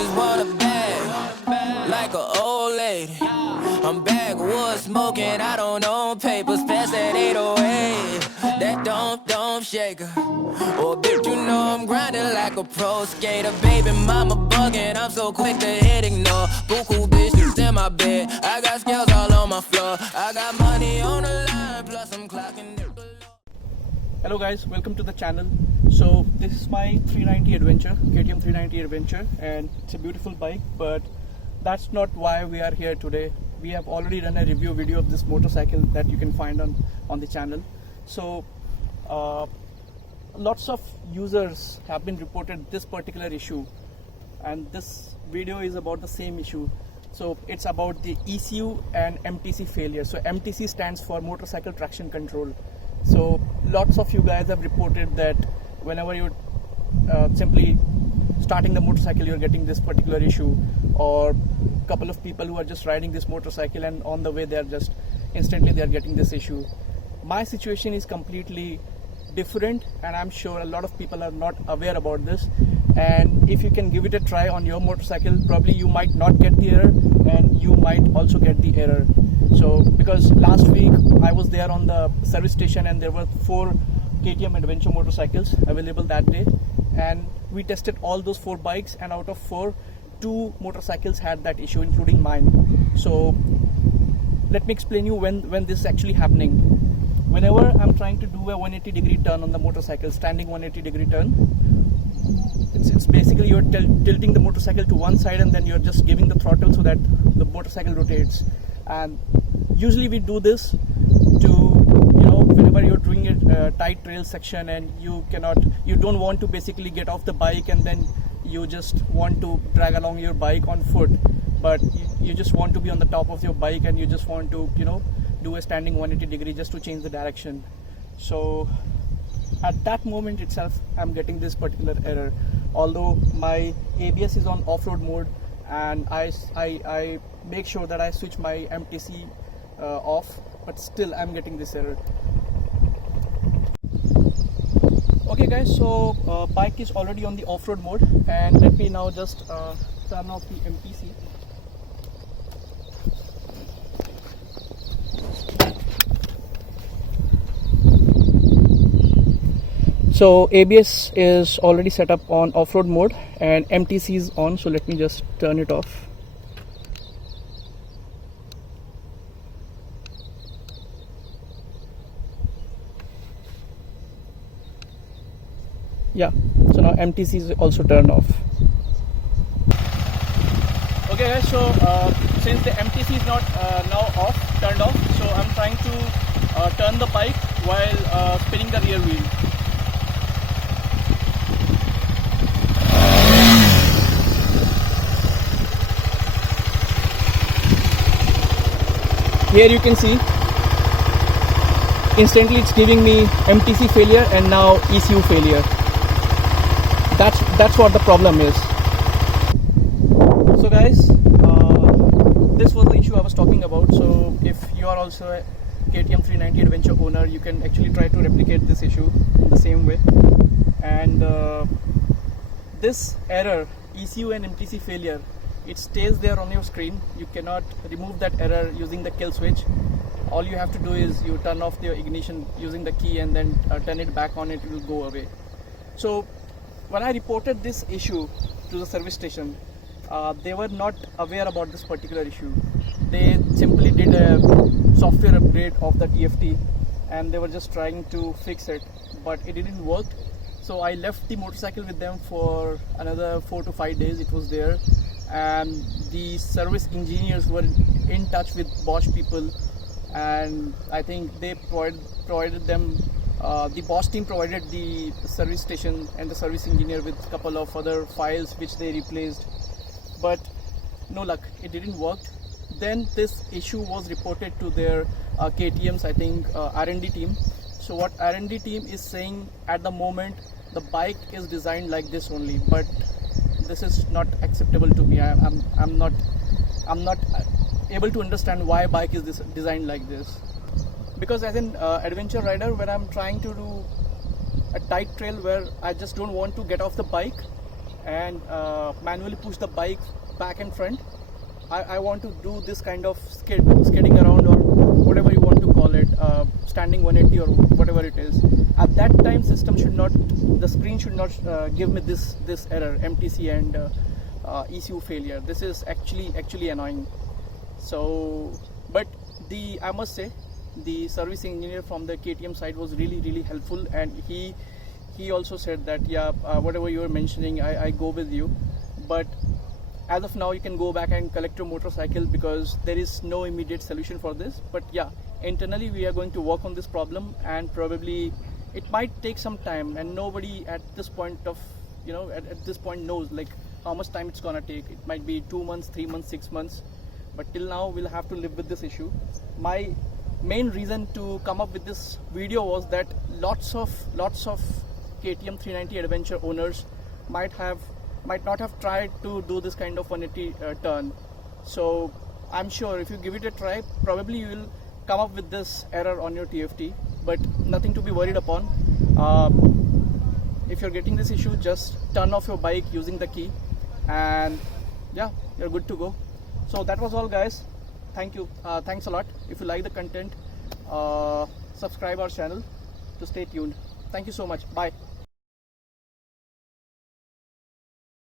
just want a bag, like an old lady. I'm backwoods smoking, I don't own papers, pass that 808. That don't shake her. Oh, bitch, you know I'm grinding like a pro skater. Baby mama bugging, I'm so quick to hit ignore. Buku bitches in my bed, I got scales all on my floor. I got money on the line, plus I'm clocking it. Hello guys, welcome to the channel. So this is my 390 Adventure, KTM 390 Adventure, and it's a beautiful bike, but that's not why we are here today. We have already done a review video of this motorcycle that you can find on the channel. So lots of users have been reported this particular issue, and this video is about the same issue. So it's about the ECU and MTC failure. So MTC stands for motorcycle traction control. So lots of you guys have reported that whenever you're simply starting the motorcycle, you're getting this particular issue, or a couple of people who are just riding this motorcycle and on the way they're just instantly they're getting this issue. My situation is completely different, and I'm sure a lot of people are not aware about this. And if you can give it a try on your motorcycle, probably you might not get the error, and you might also get the error. So because last week I was there on the service station and there were 4 KTM Adventure motorcycles available that day, and we tested all those 4 bikes, and out of 4, 2 motorcycles had that issue, including mine. So let me explain you when this is actually happening. Whenever I'm trying to do a 180 degree turn on the motorcycle, standing 180 degree turn, it's basically you're tilting the motorcycle to one side and then you're just giving the throttle so that the motorcycle rotates. And usually we do this to, whenever you're doing a tight trail section and you don't want to basically get off the bike and then you just want to drag along your bike on foot, but you just want to be on the top of your bike and you just want to, do a standing 180 degree just to change the direction. So at that moment itself, I'm getting this particular error. Although my ABS is on off-road mode, and I make sure that I switch my MTC off, but still I'm getting this error. Okay guys, so bike is already on the off-road mode, and let me now just turn off the MTC. So ABS is already set up on off-road mode and MTC is on, so let me just turn it off. Yeah, so now MTC is also turned off. Okay guys, so since the MTC is not now turned off, so I'm trying to turn the bike while spinning the rear wheel. Here you can see instantly it's giving me MTC failure and now ECU failure. That's what the problem is. So guys, this was the issue I was talking about. So if you are also a KTM 390 Adventure owner, you can actually try to replicate this issue in the same way. And this error, ECU and MTC failure, it stays there on your screen. You cannot remove that error using the kill switch. All you have to do is you turn off the ignition using the key and then turn it back on, it will go away. So when I reported this issue to the service station, they were not aware about this particular issue. They simply did a software upgrade of the TFT and they were just trying to fix it, but it didn't work. So I left the motorcycle with them for another 4 to 5 days. It was there, and the service engineers were in touch with Bosch people, and I think they provided them, the Bosch team provided the service station and the service engineer with a couple of other files which they replaced, but no luck, it didn't work. Then this issue was reported to their KTM's, I think, R&D team. So what R&D team is saying at the moment, the bike is designed like this only, but this is not acceptable to me. I'm not able to understand why bike is designed like this. Because as an adventure rider, when I'm trying to do a tight trail where I just don't want to get off the bike, and manually push the bike back and front. I want to do this kind of skidding around, or whatever you want to call it, standing 180 or whatever it is. At that time, the screen should not give me this error, MTC and ECU failure. This is actually annoying. So, but I must say, the service engineer from the KTM side was really helpful, and he also said that, yeah, whatever you were mentioning, I go with you, but as of now you can go back and collect your motorcycle, because there is no immediate solution for this. But yeah, internally we are going to work on this problem, and probably it might take some time, and nobody at this point of, at this point knows like how much time it's gonna take. It might be 2 months, 3 months, 6 months, but till now we'll have to live with this issue. My main reason to come up with this video was that lots of KTM 390 Adventure owners might not have tried to do this kind of 180 turn. So I'm sure if you give it a try, probably you will come up with this error on your TFT, but nothing to be worried upon. If you're getting this issue, just turn off your bike using the key, and yeah, you're good to go. So that was all, guys. Thank you. Thanks a lot. If you like the content, subscribe our channel to stay tuned. Thank you so much. Bye.